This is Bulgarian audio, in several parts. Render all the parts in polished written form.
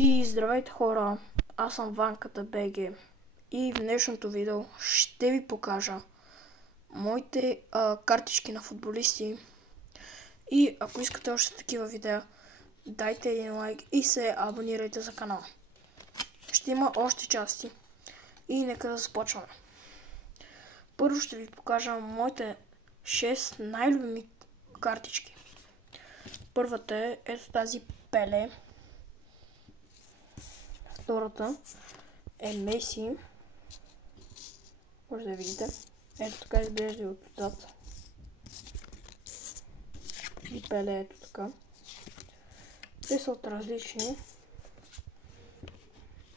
И здравейте хора, аз съм Ванката БГ и в днешното видео ще ви покажа моите картички на футболисти. И ако искате още такива видеа, дайте един лайк и се абонирайте за канала. Ще има още части и нека да започваме. Първо ще ви покажа моите 6 най-любими картички. Първата е ето тази Пеле. Втората е Меси. Може да видите. Ето така изглежда и отзад. И Пеле ето така. Те са от различни.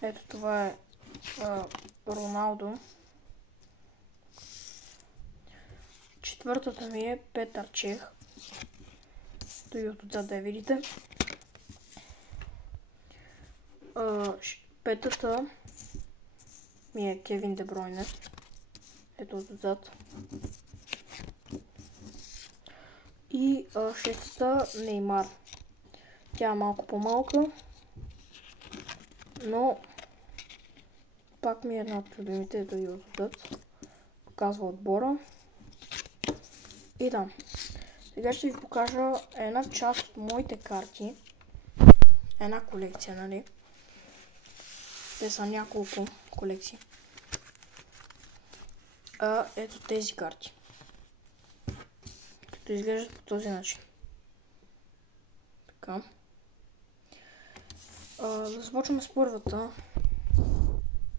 Ето това е Роналдо. Четвъртата ми е Петър Чех. Той отзад да я видите. Петата ми е Кевин Де Бройне. Ето отзад. И шестата Неймар. Тя е малко по-малка, но пак ми е една от любимите. Ето и отзад. Показва отбора. И да. Сега ще ви покажа една част от моите карти. Една колекция, нали? Те са няколко колекции. Ето тези карти. Като изглеждат по този начин. Така. Да започваме с първата.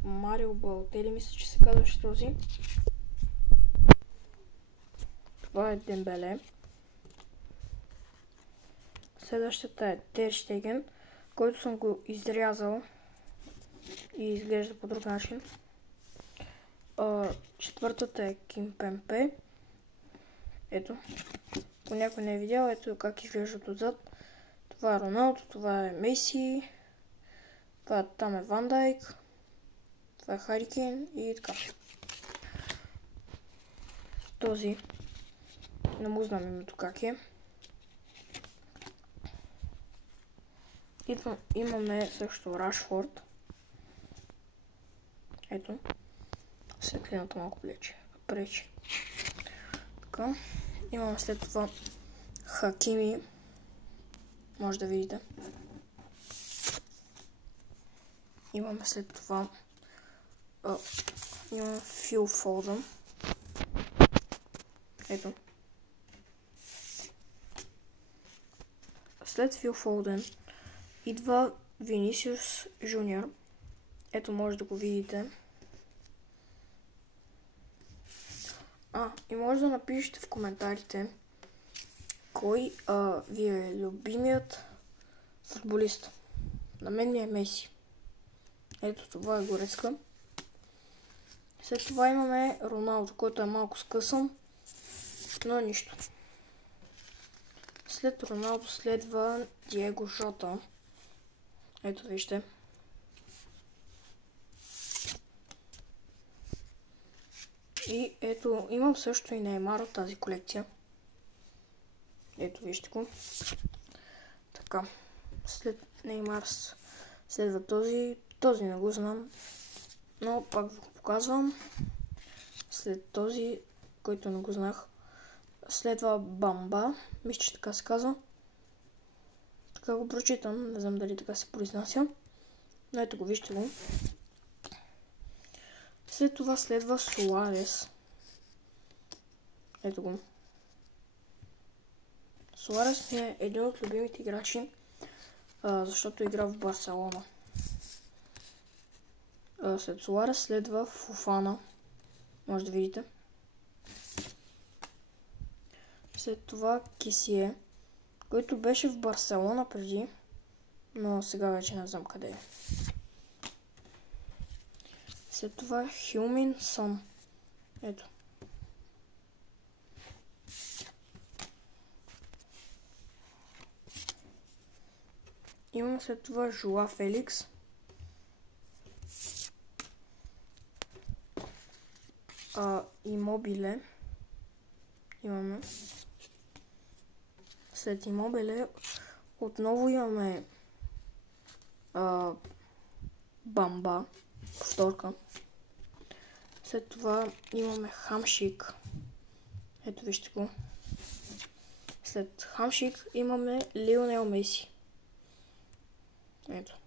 Марио Балотели, мисля, че се казваше този. Това е Дембеле. Следващата е Тер Штеген, който съм го изрязал и изглежда по друг начин. Четвъртата е Кимпемпе. Ето. Ако някой не е видял, ето как изглеждат отзад. Това е Роналдо, това е Меси. Там е Ван Дайк. Това е Хари Кейн и така. Този. Не му знам името как е. Имаме също Рашфорд. Ето. Светлината малко пречи. Така. Имаме след това Хакими. Може да видите. Имаме след това имаме Фил Фолдън. Ето. След Фил Фолдън идва Винисиус Жуниор. Ето може да го видите. И може да напишете в коментарите кой ви е любимият футболист. На мен ми е Меси. Ето това е Горецка. След това имаме Роналдо, който е малко скъсан, но нищо. След Роналдо следва Диего Жота. Ето вижте. И ето имам също и Неймар от тази колекция. Ето вижте го. Така. След Неймар следва този. Този не го знам, но пак ви го показвам. След този, който не го знах, следва Бамба. Мисля, че така се казва. Така го прочитам, не знам дали така се произнася. Но ето го, вижте го. След това следва Суарес. Ето го. Суарес ми е един от любимите играчи, защото игра в Барселона. След Суарес следва Фофана. Може да видите. След това Кесие, който беше в Барселона преди, но сега вече не знам къде е. След това Хюмин Сон. Ето. Имам след това Жуа Феликс. Имобиле. Имаме. След Имобиле отново имаме Бамба, повторка. След това имаме Хамшик. Ето вижте го. След Хамшик имаме Лионел Меси. Ето.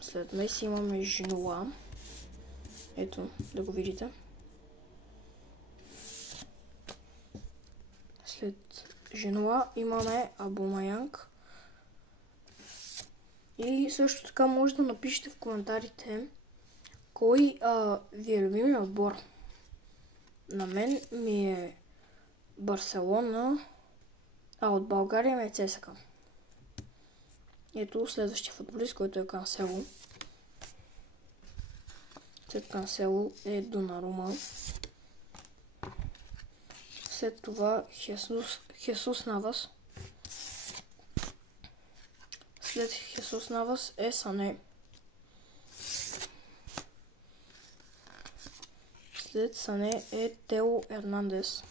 След Меси имаме Женуа. Ето, да го видите. След Женуа имаме Абумаянг. И също така може да напишете в коментарите кой ви е любимия отбор. На мен ми е Барселона, а от България ми е ЦСКА. Ето следващия футболист, който е Кансело. След Кансело е Донарума. След това Хесус Навас. След Хесус Навас е Сане. След Сане е Тео Ернандес.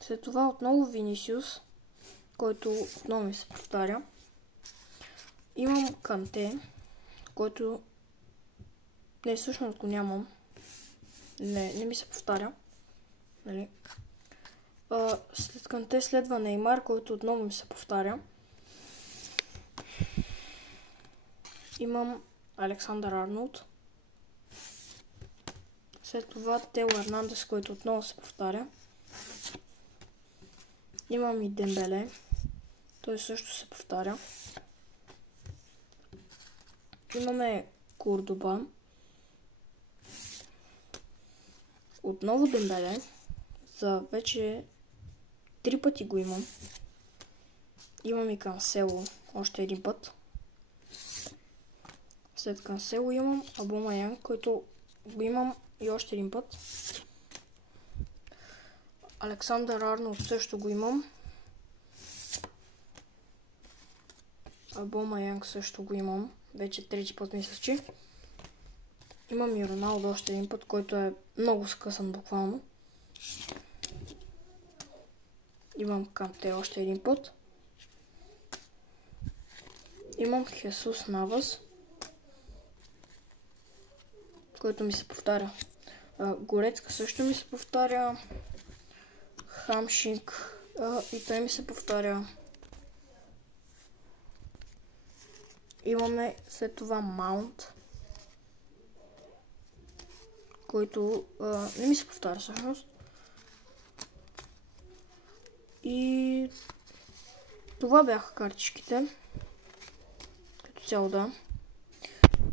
След това отново Винисиус, който отново ми се повтаря. Имам Канте, който не, всъщност го нямам. Не ми се повтаря. Нали? След Канте следва Неймар, който отново ми се повтаря. Имам Александър Арнолд. След това Тео Ернандес, който отново се повтаря. Имам и Дембеле. Той също се повтаря. Имаме Кордоба. Отново Дембеле. За вече 3 пъти го имам. Имам и Кансело още един път. След Кансело имам Абумаянг, който го имам и още един път. Александър Арнолд също го имам. Абумаянг също го имам. Вече 3 път мисля, че. Имам и Роналдо още един път, който е много скъсан буквално. Имам Канте още един път. Имам Хесус Навас, който ми се повтаря. Горецка също ми се повтаря. Хамшик и той ми се повтаря. Имаме след това Маунт, който не ми се повтаря всъщност. И това бяха картичките. Като цяло да.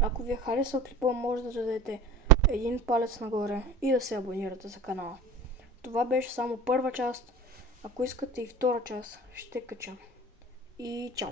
Ако ви е харесал клипа, може да дадете един палец нагоре и да се абонирате за канала. Това беше само първа част. Ако искате и втора част, ще кача. И чао!